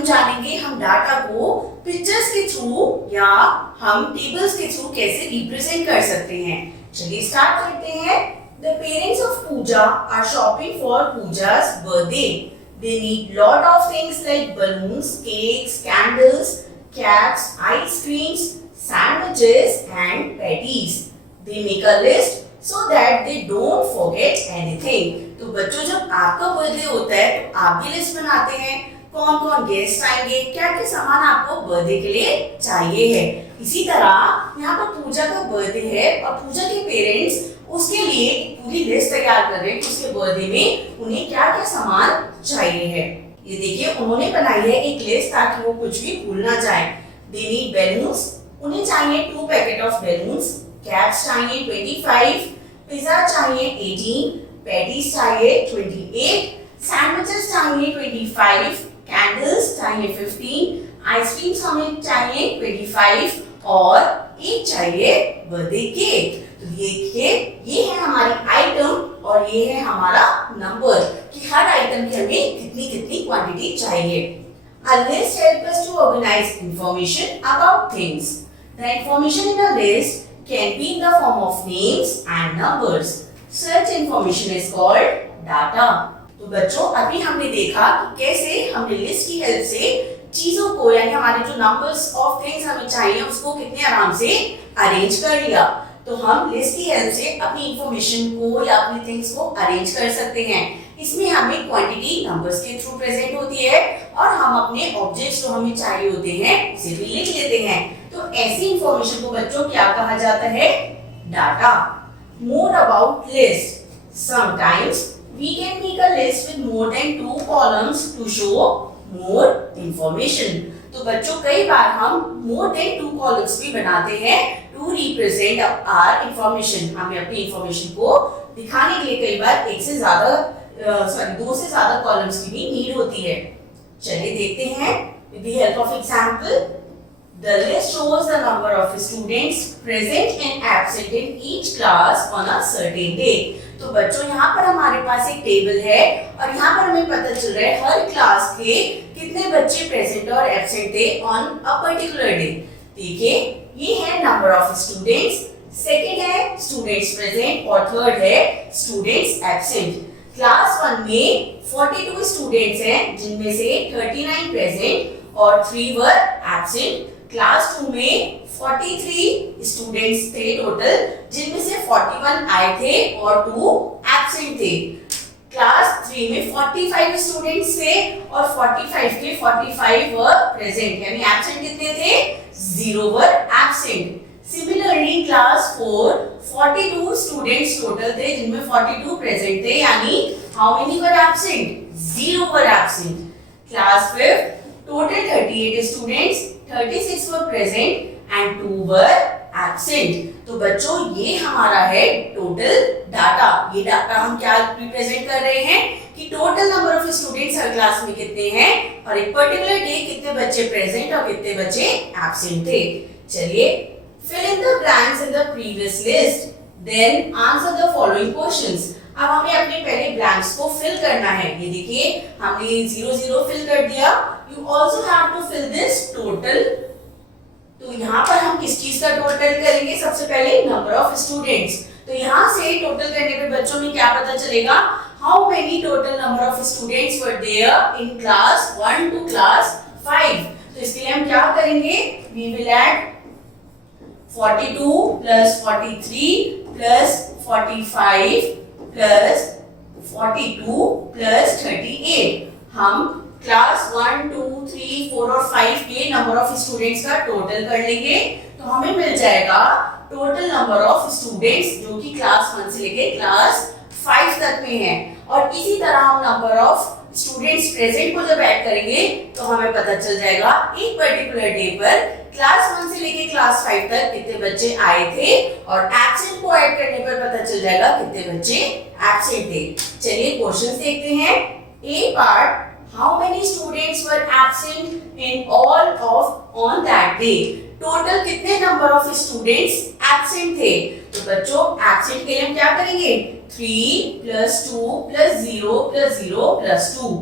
हम जानेंगे हम डाटा को पिक्चर्स के थ्रू या हम टेबल्स के थ्रू कैसे रिप्रेजेंट कर सकते हैं। चलिए स्टार्ट करते हैं। The parents of Pooja are shopping for Pooja's birthday. They need lot of things like balloons, cakes, candles, caps, ice creams, sandwiches and patties. They make a list so that they don't forget anything. तो बच्चों जब आपका birthday होता है तो आप भी list बनाते हैं कौन कौन गेस्ट आएंगे, क्या क्या सामान आपको बर्थडे के लिए चाहिए है। इसी तरह यहाँ पर पूजा का बर्थडे है और पूजा के पेरेंट्स उसके लिए पूरी लिस्ट तैयार कर रहे हैं कि उसके बर्थडे में उन्हें क्या क्या सामान चाहिए है। ये देखिए उन्होंने बनाई है एक लिस्ट ताकि वो कुछ भी भूल ना जाए। दे नीड बैलून्स, उन्हें चाहिए 2 पैकेट ऑफ बैलून्स, कैप्स चाहिए 25, पिज्जा चाहिए 18, पैटीज चाहिए 28, सैंडविचेस चाहिए 25, कैंडल्स चाहिए 15, आइसक्रीम्स हमें चाहिए 25 और एक चाहिए बर्थडे केक। तो देखिए ये है हमारी आइटम और ये है हमारा नंबर कि हर आइटम की हमें कितनी कितनी क्वांटिटी चाहिए। A list helps us to organize information about things. The information in a list can be in the form of names and numbers. Such information is called data. तो बच्चों अभी हमने देखा कि कैसे हमने लिस्ट की हेल्प से चीजों को यानी हमारे जो नंबर्स ऑफ थिंग्स हमें चाहिए उसको कितने आराम से अरेंज कर लिया। तो हम लिस्ट की हेल्प से अपनी इंफॉर्मेशन को या अपनी थिंग्स को अरेंज कर सकते हैं। इसमें हमें क्वांटिटी नंबर्स के थ्रू प्रेजेंट होती है और हम अपने ऑब्जेक्ट्स जो हमें चाहिए होते हैं उसे भी लिख लेते हैं। तो ऐसी इंफॉर्मेशन को बच्चों क्या कहा जाता है? Data. More about list. Sometimes we can make a list with more than 2 columns to show more information. तो बच्चों कई बार हम more than 2 columns भी बनाते हैं to represent our information. हमें अपनी information को दिखाने के लिए कई बार एक से ज्यादा 2 से ज्यादा columns की भी नीड होती है। चलिए देखते हैं with the help of example. The list shows the number of students present and absent in each class on a certain day. तो बच्चों यहाँ पर हमारे पास एक टेबल है और यहाँ पर हमें पता चल रहा है हर क्लास के कितने बच्चे प्रेजेंट और एब्सेंट थे ऑन अ पर्टिकुलर डे। देखिए ये है नंबर ऑफ स्टूडेंट्स, सेकंड है स्टूडेंट्स प्रेजेंट और थर्ड है स्टूडेंट्स एब्सेंट। क्लास 1 में 42 स्टूडेंट्स हैं जिनमें से 39 प्रेजेंट और 3 वर एब्सेंट। क्लास 2 में 43 स्टूडेंट्स थे टोटल जिनमें से 41 आए थे और 2 एब्सेंट थे। क्लास 3 में 45 स्टूडेंट्स थे और 45 के 45 वर प्रेजेंट यानी एब्सेंट कितने थे? 0 were absent. Similarly class 4 42 students total थे जिनमें 42 प्रेजेंट थे यानी how many were absent? 0 were absent. Class 5 total 38 students 36 were present and 2 were absent. तो बच्चों ये हमारा है टोटल डाटा। ये डाटा हम क्या रिप्रेजेंट कर रहे हैं कि total number of students her class में कितने हैं और एक पर्टिकुलर डे कितने बच्चे प्रेजेंट और कितने बच्चे एब्सेंट थे। चलिए fill in the blanks in the previous list, then answer the following questions. अब हमें अपने पहले ब्लैंक्स को फिल करना है। ये देखिए हमने 0 0 फिल कर दिया। You also have to fill this total. तो यहाँ पर हम किस चीज का टोटल करेंगे? सबसे पहले नंबर ऑफ स्टूडेंट्स। तो यहाँ से टोटल करने पे बच्चों में क्या पता चलेगा? How many total number of students were there in class 1 to class 5। तो इसके लिए हम क्या करेंगे? We will add 42 plus 43 plus 45 plus 42 plus 38। हम क्लास 1, 2, 3, 4 और 5 के नंबर ऑफ स्टूडेंट्स का टोटल कर लेंगे तो हमें मिल जाएगा टोटल नंबर ऑफ स्टूडेंट्स जो कि क्लास 1 से लेके क्लास 5 तक में है। और इसी तरह हम नंबर ऑफ स्टूडेंट्स प्रेजेंट को जब ऐड करेंगे तो हमें पता चल जाएगा एक पर्टिकुलर डे पर क्लास 1 से लेके क्लास 5 तक कितने बच्चे आए थे और एब्सेंट को ऐड करने पर पता चल जाएगा कितने बच्चे एब्सेंट थे। चलिए क्वेश्चंस देखते हैं। ए part, how many students were absent in all of on that day? Total कितने नंबर ऑफ स्टूडेंट्स एब्सेंट थे? तो बच्चों एब्सेंट के लिए हम क्या करेंगे? 3 + 2 + 0 + 0 + 2।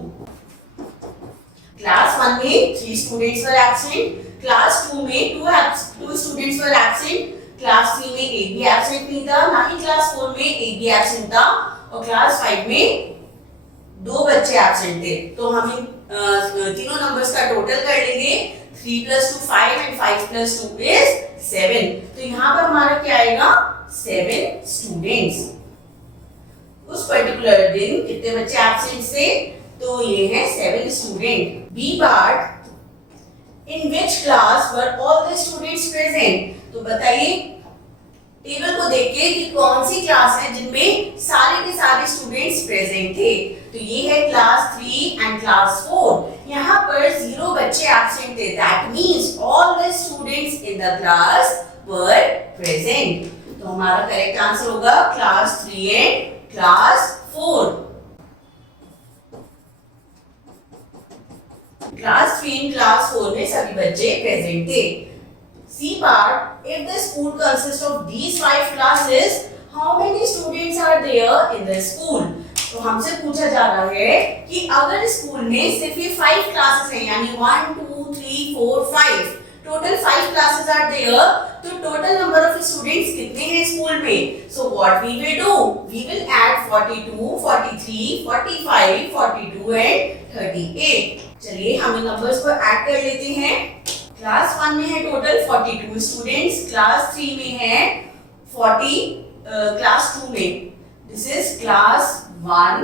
क्लास 1 में 3 स्टूडेंट्स वर एब्सेंट, क्लास 2 में 2 स्टूडेंट्स वर एब्सेंट, क्लास 3 में एक भी एब्सेंट नहीं था, ना ही क्लास 4 में एक भी एब्सेंट था, और क्लास 5 में 2 बच्चे एब्सेंट थे। तो हम इन तीनों नंबर्स का टोटल कर लेंगे। 3 + 2 5 एंड 5 + 2 is 7। तो यहाँ पर हमारा क्या आएगा, 7 स्टूडेंट्स। उस पर्टिकुलर दिन कितने बच्चे एब्सेंट थे, तो ये है 7 student. B part, in which class were all the students present. तो बताइए टेबल को देख के कि कौन सी क्लास है जिनमें सारे के सारे स्टूडेंट्स प्रेजेंट थे। तो ये है क्लास 3 एंड क्लास 4। यहाँ पर 0 बच्चे एब्सेंट थे, that means all the students in the class were present. तो हमारा करेक्ट आंसर होगा class 3 and class 4। Class 3 and class 4 में सभी बच्चे प्रेजेंट थे। C part, if the school consists of these 5 classes, how many students are there in the school? तो हमसे पूछा जा रहा है कि अगर स्कूल में सिर्फ ये 5 क्लासेस हैं, यानी 1 2 3 4 5, टोटल 5 क्लासेस आर देयर, तो टोटल नंबर ऑफ स्टूडेंट्स कितने हैं स्कूल में? So what we will do, we will add 42 43 45 42 and 38। चलिए हम इन नंबर्स को ऐड कर लेते हैं। क्लास 1 में है टोटल 42 स्टूडेंट्स, क्लास 3 में है 40, क्लास 2 में दिस इज क्लास 1,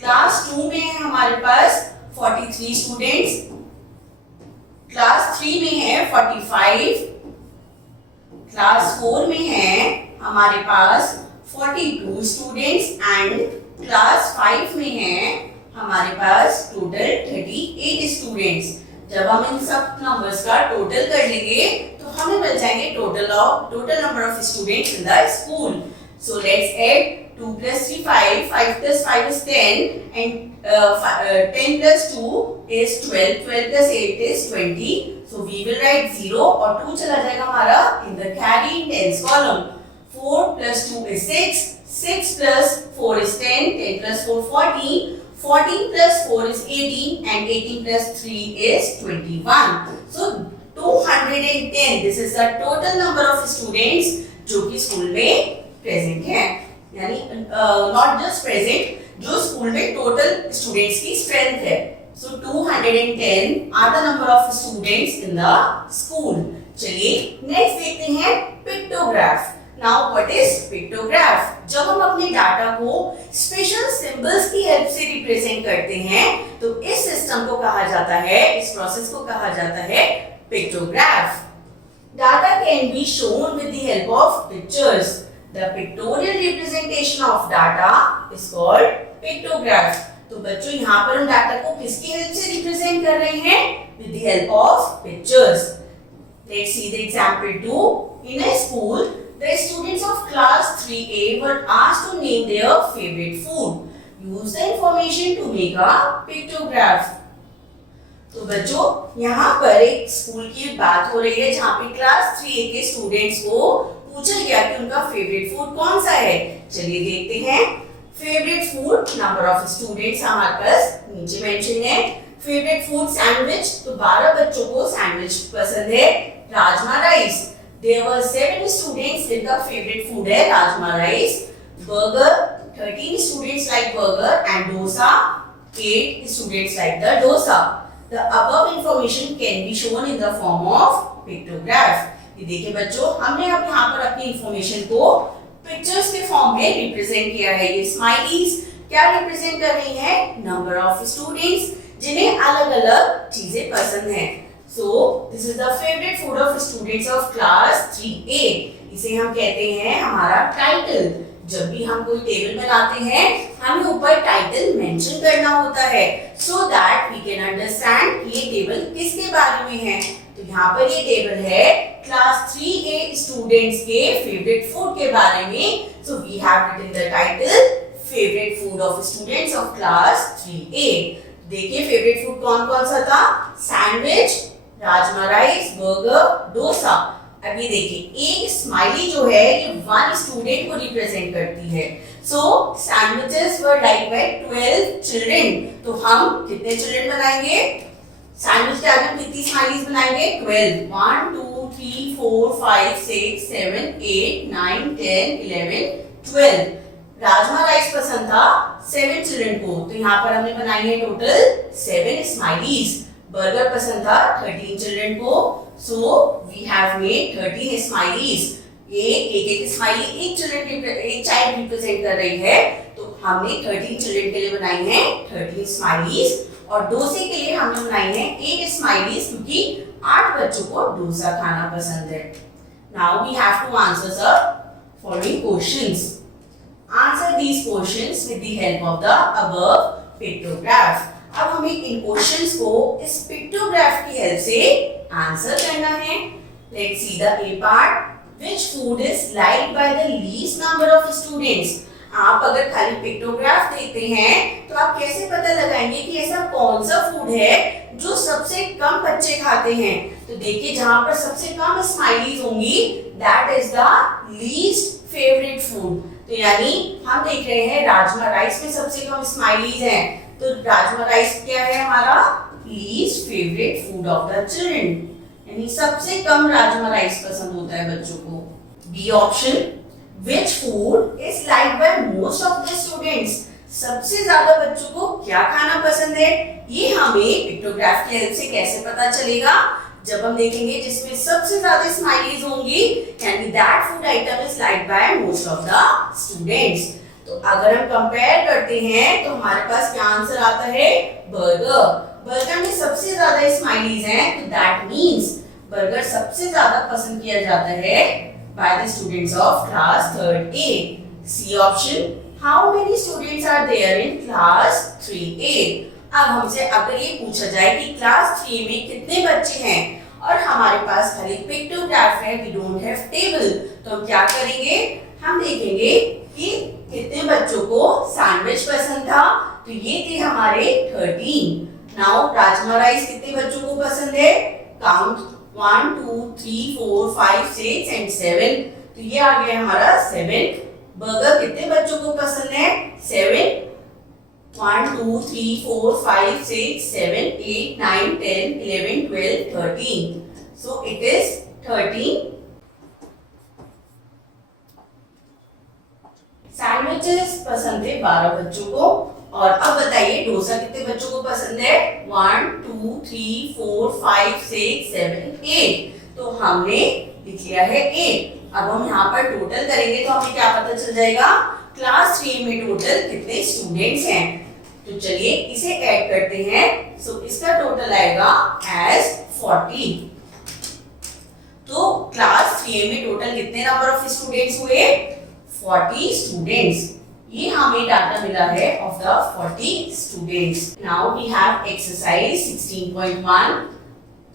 क्लास 2 में है हमारे पास 43 स्टूडेंट्स, क्लास 3 में है 45, क्लास 4 में है हमारे पास 42 स्टूडेंट्स एंड क्लास 5 में है हमारे पास टोटल 38 स्टूडेंट्स। जब हम इन सब नंबर्स का टोटल कर लेंगे तो हमें मिल जाएंगे total number of students in the school. So let's add 2 + 3 5, 5 + 5 is 10 and 10 + 2 is 12, 12 + 8 is 20. So we will write 0 और 2 चला जाएगा हमारा in the carry in tens column. 4 + 2 is 6, 6 + 4 is 10, 10 + 4 14, 14 + 4 is 18 and 18 + 3 is 21. So 210, this is the total number of students जो कि school में present हैं, यानी not just present, जो स्कूल में टोटल स्टूडेंट्स की स्ट्रेंथ है। So 210 are the number of students in the school. चलिए नेक्स्ट देखते हैं pictograph. Now what is pictograph? जब हम अपने डाटा को स्पेशल सिंबल्स की हेल्प से रिप्रेजेंट करते हैं तो इस सिस्टम को कहा जाता है, इस प्रोसेस को कहा जाता है pictograph. Data can be shown with the help of pictures. The pictorial representation of data is called pictograph. तो बच्चों यहाँ पर हम डाटा को किसकी हेल्प से रिप्रेजेंट कर रहे हैं? With the help of pictures. Let's see the example 2. In a school, the students of class 3A were asked to name their favorite food. Use the information to make a pictograph. तो बच्चों यहाँ पर एक school की बात हो रही है जहाँ पे क्लास 3A के स्टूडेंट्स को पूछा गया कि उनका फेवरेट फूड कौन सा है। चलिए देखते हैं। Favourite food, number of students हमारे पास नीचे मेंशन है। फेवरेट फूड सैंडविच, तो 12 बच्चों को सैंडविच पसंद है। Rajma rice, there were 7 students जिनका फेवरेट फूड है rajma rice. Burger, 13 students like burger and dosa, 8 students like the dosa. The above information can be shown in the form of pictograph. ये देखिए बच्चों, हमने अब यहाँ पर अपनी इंफॉर्मेशन को पिक्चर्स के फॉर्म में रिप्रेजेंट किया है। ये स्माइलीज क्या रिप्रेजेंट कर रही हैं? नंबर ऑफ स्टूडेंट्स जिन्हें अलग अलग चीजें पसंद हैं। So this is the favourite food of students of class 3A। इसे हम कहते हैं हमारा टाइटल। जब भी हम कोई टेबल बनाते हैं हमें ऊपर टाइटल मेंशन करना होता है so that we can understand ये टेबल किसके बारे में है। तो यहाँ पर ये टेबल है क्लास 3A स्टूडेंट्स के फेवरेट फूड के बारे में। So we have written the title favourite food of students of class 3A। देखिए फेवरेट फूड कौन कौन सा था? Sandwich, rajma rice, burger, dosa. अब ये देखिए एक स्माइली जो है ये 1 स्टूडेंट को रिप्रेजेंट करती है। So sandwiches were liked by 12 children. तो हम कितने चिल्ड्रन बनाएंगे? सैंडविच के आगे हम कितनी स्माइलीज बनाएंगे? 12. 1 2 3 4 5 6 7 8 9 10 11 12. राजमा राइस पसंद था 7 चिल्ड्रन को, तो यहाँ पर हमने बनाई है टोटल 7 स्माइलीज. बर्गर पसंद था 13 चिल्ड्रन को, so we have made 13 smileys. ये एक स्माइली एक चाइल्ड रिप्रेजेंट कर रही है, तो हमने 13 चिल्ड्रन के लिए बनाई है 13 स्माइलीज. और डोसे के लिए हमने बनाई है 8 स्माइलीज, क्योंकि 8 बच्चों को डोसा खाना पसंद है. Now we have to answer the following questions. Answer these questions with the help of the above pictograph. अब हमें इन क्वेश्चंस को इस पिक्टोग्राफ की हेल्प से आंसर करना है. Let's see the A part. Which food is liked by the least number of students? आप अगर खाली पिक्टोग्राफ देखते हैं तो आप कैसे पता लगाएंगे कि ऐसा कौन सा फूड है जो सबसे कम बच्चे खाते हैं? तो देखिए जहां पर सबसे कम स्माइलीज होंगी, that is the least favourite food. तो यानी हम देख रहे हैं राजमा राइस में सबसे कम स्माइलीज हैं, तो राजमा राइस क्या है हमारा least favourite food of the children. यानी सबसे कम राजमा राइस पसंद होता है बच्चों को. B option. Which food is liked by most of the students? सबसे ज्यादा बच्चों को क्या खाना पसंद है? ये हमें पिक्टोग्राफ की हेल्प से कैसे पता चलेगा? जब हम देखेंगे जिसमें सबसे ज्यादा स्माइलीज होंगी, यानी that food item is liked by most of the students. तो अगर हम कंपेयर करते हैं तो हमारे पास क्या आंसर आता है? बर्गर. बर्गर में सबसे ज्यादा स्माइलीज हैं, तो दैट मींस बर्गर सबसे ज्यादा पसंद किया जाता है by the students of class 3rd A. C option. How many students are there in class 3A? अब हमसे अगर ये पूछा जाए कि क्लास 3 में कितने बच्चे हैं और हमारे पास खाली पिक्टोग्राफ है, we don't have table, तो हम क्या करेंगे? हम देखेंगे कि कितने बच्चों को सैंडविच पसंद था, तो ये थे हमारे 13. नाउ राजमा राइस कितने बच्चों को पसंद है? काउंट 1 2 3 4 5 6 एंड 7, तो ये आ गया हमारा 7. बर्गर कितने बच्चों को पसंद है? 7. 1 2 3 4 5 6 7 8 9 10 11 12 13, so it is 13. सैंडविचेस पसंद थे 12 बच्चों को. और अब बताइए डोसा कितने बच्चों को पसंद है? 1 2 3 4 5 6 7 8, तो हमने लिख लिया है 8. अब हम यहाँ पर टोटल करेंगे तो हमें क्या पता चल जाएगा? क्लास 3 में टोटल कितने स्टूडेंट्स हैं. तो चलिए इसे ऐड करते हैं. सो इसका टोटल आएगा एज 40. तो क्लास 3 में टोटल कितने नंबर ऑफ स्टूडेंट्स हुए? 40 स्टूडेंट्स. ये हमें डाटा मिला है of the 40 students. Now we have exercise 16.1.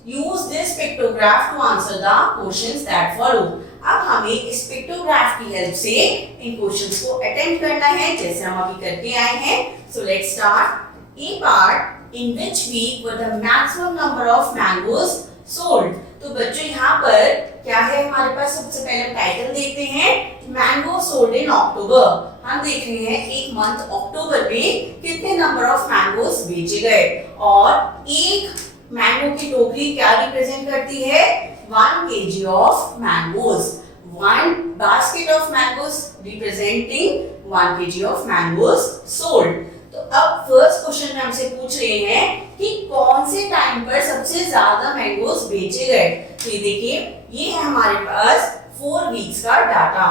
Use this pictograph to answer the questions that follow. अब हमें इस पिक्टोग्राफ की हेल्प से इन क्वेश्चंस को अटेम्प्ट करना है, जैसे हम अभी करके आए हैं. So let's start. A part. In which week were the maximum number of mangoes sold? तो बच्चों यहाँ पर क्या है हमारे पास? सबसे पहले टाइटल देखते हैं. मैंगो सोल्ड इन अक्टूबर. हम देख रहे हैं एक मंथ अक्टूबर में कितने नंबर ऑफ मैंगोस बेचे गए. और एक मैंगो की टोकरी क्या रिप्रेजेंट करती है? 1 kg of mangoes. 1 basket of mangoes representing 1 kg of mangoes sold. तो अब फर्स्ट क्वेश्चन में हमसे पूछ रहे हैं कि कौन से टाइम पर सबसे ज्यादा मैंगोस बेचे गए. तो ये देखिए ये है हमारे पास 4 वीक्स का डाटा.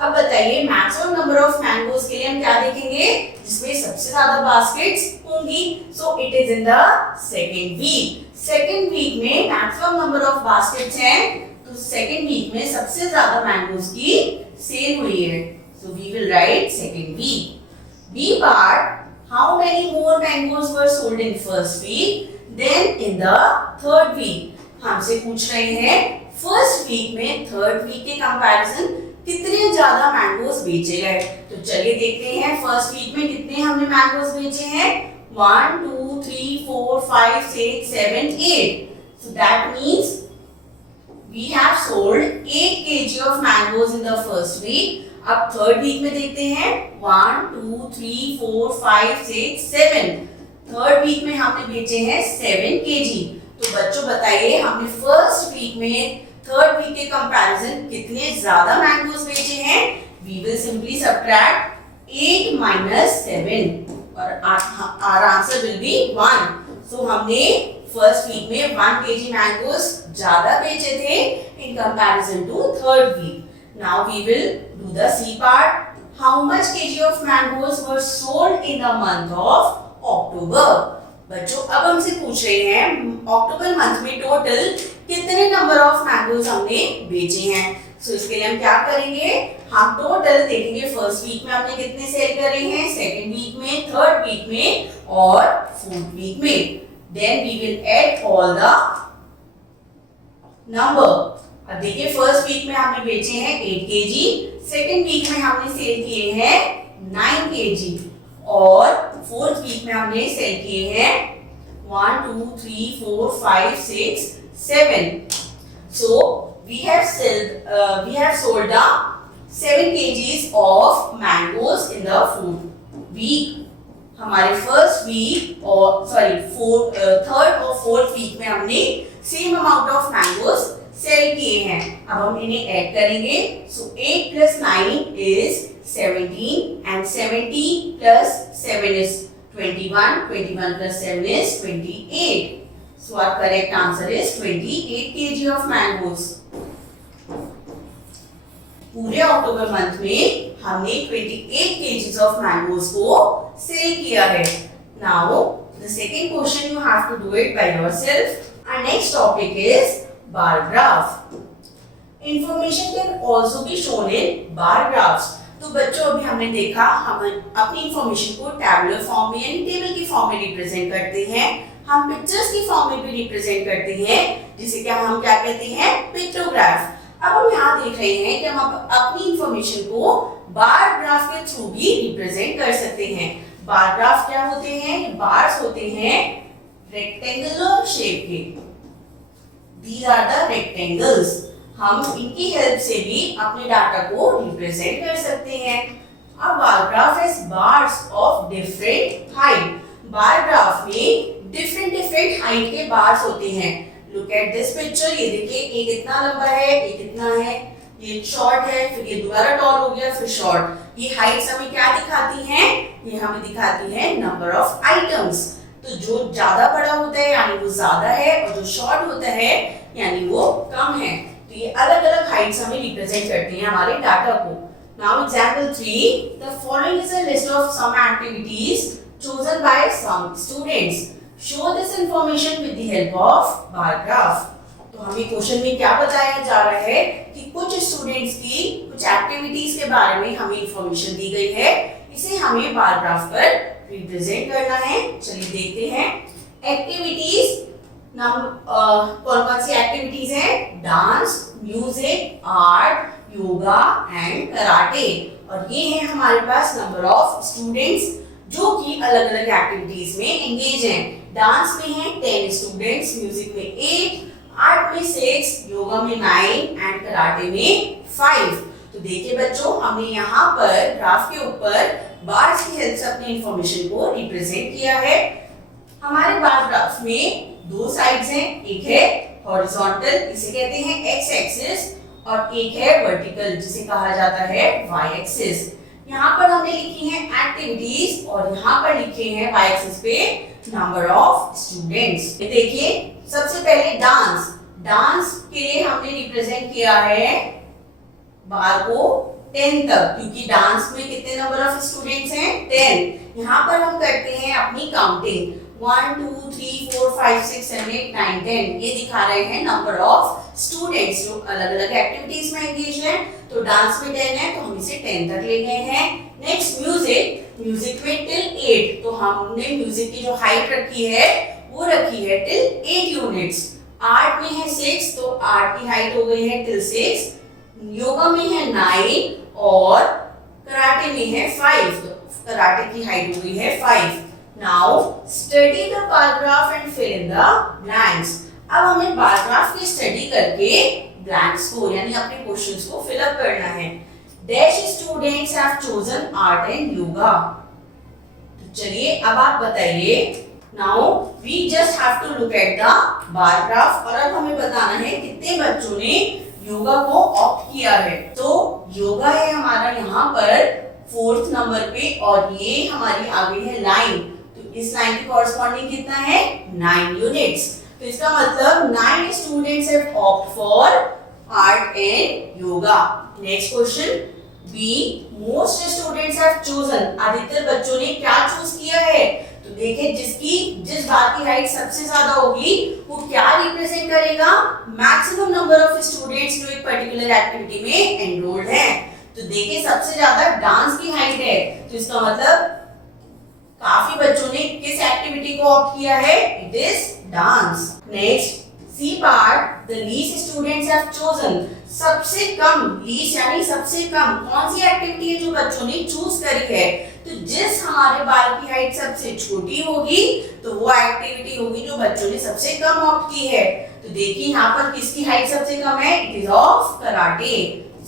अब बताइए मैक्सिमम नंबर ऑफ मैंगोस के लिए हम क्या देखेंगे? जिसमें सबसे ज्यादा बास्केट्स होंगी. So it is in the second week. Second week में मैक्सिमम नंबर ऑफ बास्केट्स हैं, तो सेकेंड वीक में सबसे ज्यादा मैंगोस की सेल हुई है. So we will write second week. B part. How many more mangoes were sold in first week than in the third week? हमसे पूछ रहे हैं फर्स्ट वीक में थर्ड वीक के कंपैरिजन कितने ज्यादा मैंगोस बेचे गए. तो चलिए देखते हैं फर्स्ट वीक में कितने हमने मैंगोस बेचे हैं. 1 2 3 4 5 6 7 8. So that means we have sold 8 kg of mangoes in the first week. अब थर्ड वीक में देखते हैं 1 2 3 4 5 6 7। थर्ड वीक में हमने बेचे हैं 7 kg। तो बच्चों बताइए हमने फर्स्ट वीक में थर्ड वीक के कंपैरिजन कितने ज्यादा मैंगोज बेचे हैं। We will simply subtract 8 minus 7 और our answer will be 1। सो हमने फर्स्ट वीक में 1 kg मैंगोज ज्यादा बेचे थे in comparison to third week। Now we will do the C part। How much kg of mangoes were sold in the month of October? बच्चों अब हमसे पूछ रहे हैं अक्टूबर मंथ में टोटल कितने नंबर ऑफ मैंगोज हमने बेचे हैं। सो इसके लिए हम क्या करेंगे, हम टोटल देखेंगे फर्स्ट वीक में हमने कितने सेल करे हैं, सेकंड वीक में, थर्ड वीक में और फोर्थ वीक में। Then we will add all the number. अब देखिए फर्स्ट वीक में हमने बेचे हैं 8 kg, सेकंड वीक में हमने सेल किए हैं 9 kg और फोर्थ वीक में हमने सेल किए हैं 1 2 3 4 5 6 7। So we have sold the 7 kgs of mangoes in the fourth week। हमारे फर्स्ट वीक और थर्ड और फोर्थ वीक में हमने same amount of mangoes sale किए हैं। अब हम इन्हें ऐड करेंगे। सो 8 plus 9 is 17 and 70 plus 7 is 21, 21 plus 7 is 28। So our correct answer is 28 kg of mangoes। पूरे अक्टूबर मंथ में हमने 28 kgs of mangoes को सेल किया है। Now the second question you have to do it by yourself। Our next topic is bar graph। Information can also be shown in bar graphs। तो बच्चों अभी हमने देखा हम अपनी इंफॉर्मेशन को टैबुलर फॉर्म में यानी टेबल की फॉर्म में रिप्रेजेंट करते हैं, हम पिक्चर्स की फॉर्म में भी रिप्रेजेंट करते हैं जिसे हम क्या कहते हैं, पिक्टोग्राफ। अब हम यहाँ देख रहे हैं कि हम अपनी इंफॉर्मेशन को बार ग्राफ के थ्रू भी रिप्रेजेंट कर सकते हैं। बार ग्राफ क्या होते हैं, बार्स होते हैं रेक्टेंगुलर शेप के। These are the rectangles। हम इनकी हेल्प से भी अपने डाटा को रिप्रेजेंट कर सकते हैं। अब bar graph is bars of different height. Bar graph में डिफरेंट हाइट के बार्स होते हैं। लुक एट दिस पिक्चर, ये देखिए एक इतना लंबा है, एक इतना है, ये शॉर्ट है, फिर ये दोबारा टॉल हो गया, फिर शॉर्ट। ये हाइट्स हमें क्या दिखाती हैं, ये हमें दिखाती है नंबर ऑफ आइटम्स। तो जो ज्यादा बड़ा होता है यानी वो ज्यादा है और जो शॉर्ट होता है यानी वो कम है। तो ये अलग अलग हाइट्स हमें रिप्रेजेंट करती हैं हमारे डाटा को। Now example 3, the following is a list of some activities chosen by some students। show this information with the help of bar graph। तो हमें क्वेश्चन में क्या बताया जा रहा है कि कुछ स्टूडेंट्स की कुछ एक्टिविटीज के बारे में हमें इंफॉर्मेशन दी गई है, इसे हमें बार ग्राफ पर रिप्रेजेंट करना है। चलिए देखते हैं एक्टिविटीज। कौन कौन सी एक्टिविटीज हैं, dance, music, art, yoga and karate. और ये है हमारे पास नंबर ऑफ स्टूडेंट्स जो कि अलग अलग एक्टिविटीज में एंगेज हैं। डांस में है 10 स्टूडेंट्स, म्यूजिक में 8, आर्ट में 6, योगा में 9 एंड कराटे में 5। तो देखिए बच्चों हमने यहाँ पर ग्राफ के ऊपर बार्स की हेल्प से अपनी इंफॉर्मेशन को रिप्रेजेंट किया है। हमारे बार ग्राफ में दो साइड्स हैं, एक है हॉरिजॉन्टल इसे कहते हैं एक्स एक्सिस और एक है वर्टिकल जिसे कहा जाता है वाई एक्सिस। यहाँ पर हमने लिखी है एक्टिविटीज और यहाँ पर लिखे हैं वाई एक्सिस पे नंबर ऑफ स्टूडेंट्स। देखिए सबसे पहले डांस। डांस के लिए हमने रिप्रेजेंट किया है बार को 10 तक, क्योंकि डांस में कितने नंबर ऑफ स्टूडेंट्स हैं 10। यहाँ पर हम करते हैं अपनी काउंटिंग 1 2 3 4 5 6 7 8 9 10। ये दिखा रहे हैं नंबर ऑफ स्टूडेंट्स जो अलग अलग एक्टिविटीज में एंगेज हैं। तो डांस में 10 है तो हम इसे 10 तक ले गए हैं। Next music. म्यूजिक में टिल 8, तो हमने म्यूजिक की जो हाइट रखी है वो रखी है टिल 8 यूनिट्स। आर्ट में है 6 तो आर्ट की हाइट हो गई है टिल 6। योगा में है 9 और कराटे में है 5, तो कराटे की हाइट हो गई है 5। Now study the bar graph and fill in the blanks। अब हमें बार ग्राफ की स्टडी करके ब्लैंक्स को यानी अपने क्वेश्चंस को फिल अप करना है। Dash students have chosen art and yoga. तो चलिए अब आप बताइए। Now we just have to look at the bar graph और अब हमें बताना है कितने बच्चों ने योगा को ऑप्ट किया है। तो योगा है हमारा यहाँ पर 4th नंबर पे और ये हमारी आ गई है लाइन। तो इस लाइन के कॉरस्पॉन्डिंग कितना है 9 यूनिट्स। तो इसका मतलब 9 students have opt for art and yoga. Next question be most students have chosen. अधिकतर बच्चों ने क्या चूज किया है। तो देखिए जिस बार की हाइट सबसे ज्यादा होगी वो क्या रिप्रेजेंट करेगा मैक्सिमम नंबर ऑफ स्टूडेंट्स जो एक पर्टिकुलर एक्टिविटी में एनरोल्ड हैं। तो देखिए सबसे ज्यादा डांस की हाइट है तो इसका मतलब काफी बच्चों ने किस एक्टिविटी को ऑप्ट किया है it is dance. Next C part the least students have chosen. सबसे कम लीस्ट यानी सबसे कम कौन सी एक्टिविटी है जो बच्चों ने चूज करी है। तो जिस हमारे बाल की हाइट सबसे छोटी होगी तो वो एक्टिविटी होगी जो बच्चों ने सबसे कम ऑप्ट की है। तो देखिए यहाँ पर किसकी हाइट सबसे कम है it is of karate.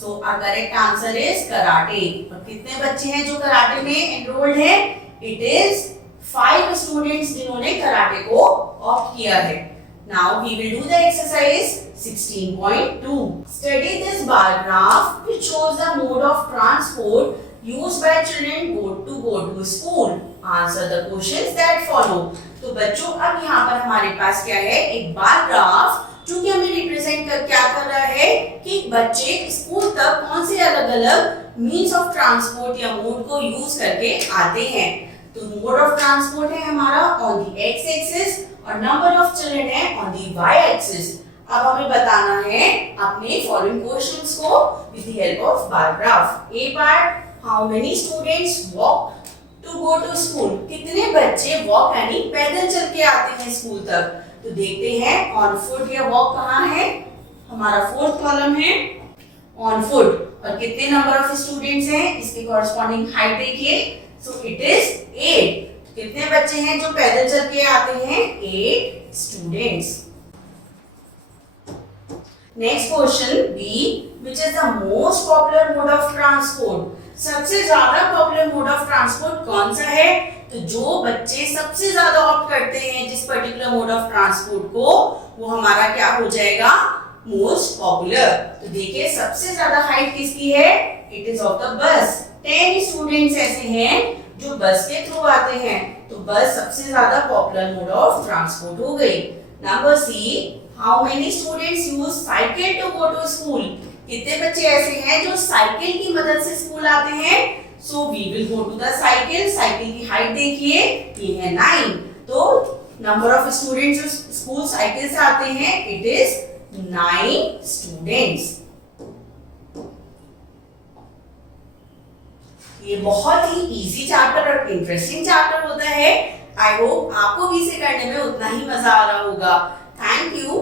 So our correct answer is karate. और कितने बच्चे हैं जो कराटे में एनरोल्ड है इट इज 5 स्टूडेंट्स जिन्होंने कराटे को ऑप्ट किया है। Now we will do the exercise 16.2. Study this bar graph which shows the mode of transport used by children to go to school. Answer the questions that follow. तो बच्चों अब यहाँ पर हमारे पास क्या है एक बार ग्राफ जो कि हमें रिप्रेजेंट कर क्या कर रहा है कि बच्चे स्कूल तक कौन से अलग अलग मीन्स ऑफ ट्रांसपोर्ट या मोड को यूज करके आते हैं। तो मोड ऑफ ट्रांसपोर्ट है हमारा ऑन द एक्स एक्सिस और नंबर ऑफ चिल्ड्रन है ऑन दी वाई एक्सिस। अब हमें बताना है अपने फॉलोइंग क्वेश्चंस को with the help of bar graph. A part how many students walk to go to school. कितने बच्चे वॉक यानी पैदल चल के आते हैं स्कूल तक। तो देखते हैं ऑन फुट या वॉक कहाँ है हमारा 4th कॉलम है ऑन फुट। और कितने नंबर ऑफ स्टूडेंट्स हैं इसके कॉरस्पॉन्डिंग हाइट देखिए सो इट इज 8। कितने बच्चे हैं जो पैदल चल के आते हैं 8 students. Next question B which is the most popular mode of transport. सबसे ज्यादा पॉपुलर मोड ऑफ ट्रांसपोर्ट कौन सा है। तो जो बच्चे सबसे ज्यादा ऑप्ट करते हैं जिस पर्टिकुलर मोड ऑफ ट्रांसपोर्ट को वो हमारा क्या हो जाएगा मोस्ट पॉपुलर। तो देखिए सबसे ज्यादा हाइट किसकी है it is of the bus. 10 students ऐसे हैं जो बस के थ्रू आते हैं। तो बस सबसे ज्यादा पॉपुलर मोड ऑफ ट्रांसपोर्ट हो गई। Number C how many students use cycle to go to school. कितने बच्चे ऐसे हैं जो साइकिल की मदद से स्कूल आते हैं। So we will go to the cycle. Cycle की हाइट देखिए ये है 9। तो नंबर ऑफ स्टूडेंट्स जो स्कूल साइकिल से आते हैं इट इज 9 स्टूडेंट्स। ये बहुत ही इजी चैप्टर और इंटरेस्टिंग चैप्टर होता है। आई होप आपको भी इसे करने में उतना ही मजा आ रहा होगा। Thank you.